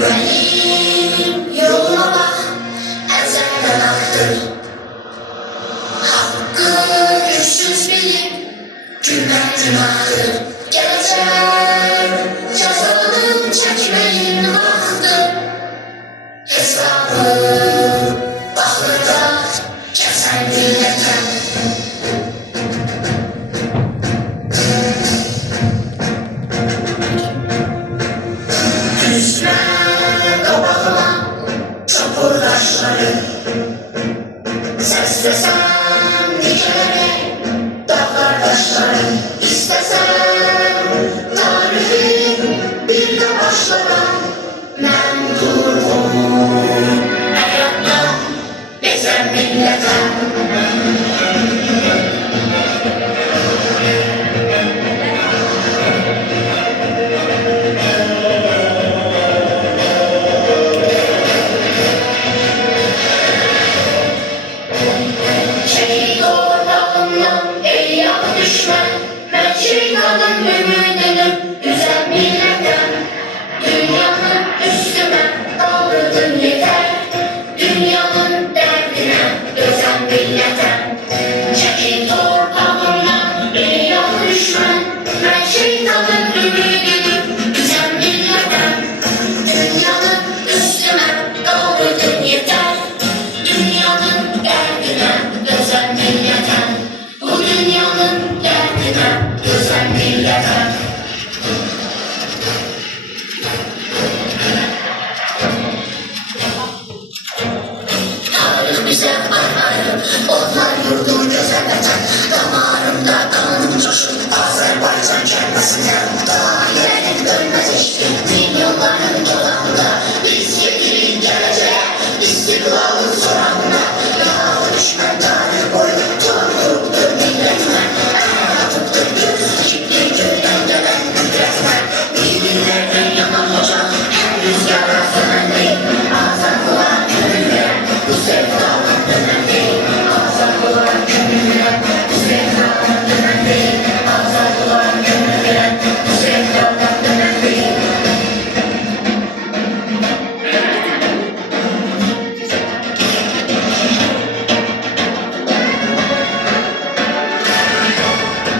Benim yoluma bak, ezelden aktır. Hakkı güçsüz bilip gülmek günahtır. Gelecek cezanın çekmeyin vakti. Hesabı bakırda kesen millete. Düşme kabakla çapurdaşları. Seslesem dikelere dağ kardeşleri. İstesem tarihi bir de başlara. Ben durgun ayakta bezen millete. Çekil ortağımdan ey yalı düşman. Ben şeytanın ümidini üzen milletten. Dünyanın üstüme kaldırdın yeter. Dünyanın derdine özen millete. Çekil ortağımdan ey yalı düşman. Ben şeytanın ümidini üzen milletten. Dünyanın üstüme kaldırdın yeter. Dünyanın derdine özen millete. Bu dünyanın derdine özen millete. Tarih bize arayın, otlar yurdu gözetecek. Damarımda kanım coşur, Azerbaycan kendisinden. Daha ileri dönmez hiçbir milyonların dolağında. Biz yetkili geleceğe, istiklalın sorağında. Yağı düşman tarih boyu tuğan kuruptur milletine. Atıptır göz, ciddi köyden gelen kudretler. Birbirlerden yanan ocak, her rüzgara sönen değil. Azatlığa gönül veren, bu sevdadan dönen değil. Azatlığa gönül veren, bu sevdadan dönen değil. Azatlığa gönül veren, bu sevdadan dönen değil.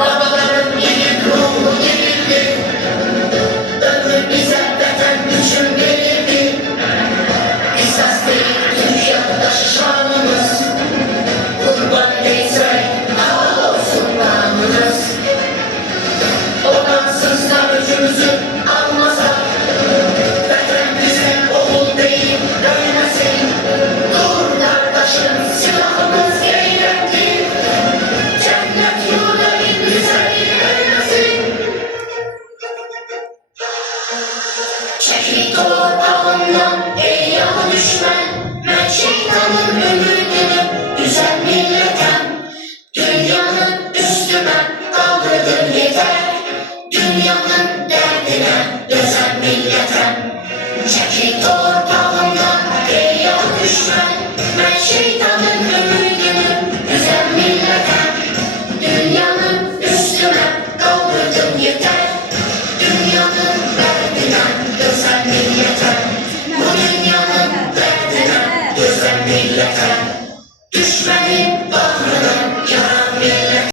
Babaların yiğit ruhu yenildi. Ömür bize beden düşün verildi. Esas değil dünyada şanımız. Kurban değilse hal olsun namımız. Oransızlar öcümüzü almasa. Beden bize oğul değil dönmesin. Dur kardeşim silahımız geyretti. Cennet yurdayım bize ilerlesin. Çekil torpağından ey yalı düşman. Ben şeytanın ümidini üzen milletem. Dünyanın üstüme kaldırdın yeter. Dünyanın derdine özen milletem. Çekil torpağından ey yalı düşman. Ben şeytanın ümidini üzen milletem. Dünyanın üstüme kaldırdın yeter. Dünyanın derdine özen milletem. Bu dünyanın derdine özen milletem. Düşmenin